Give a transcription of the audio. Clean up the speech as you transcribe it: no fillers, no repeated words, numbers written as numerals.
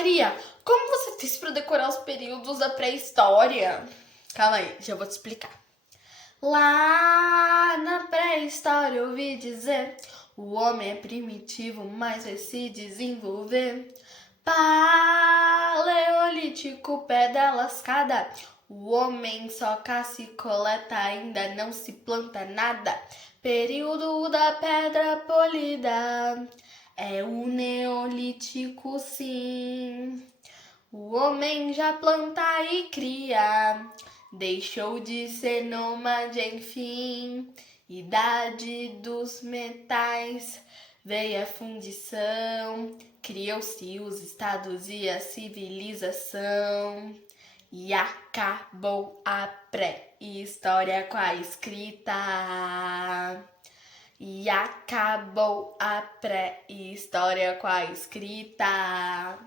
Maria, como você fez para decorar os períodos da pré-história? Calma aí, já vou te explicar. Lá na pré-história eu ouvi dizer: o homem é primitivo, mas vai se desenvolver. Paleolítico, pedra lascada. O homem só caça e coleta, ainda não se planta nada. Período da pedra polida. É o neolítico, sim. O homem já planta e cria, deixou de ser nômade, enfim. Idade dos metais, veio a fundição, criou-se os estados e a civilização. E acabou a pré-história com a escrita. E acabou a pré-história com a escrita.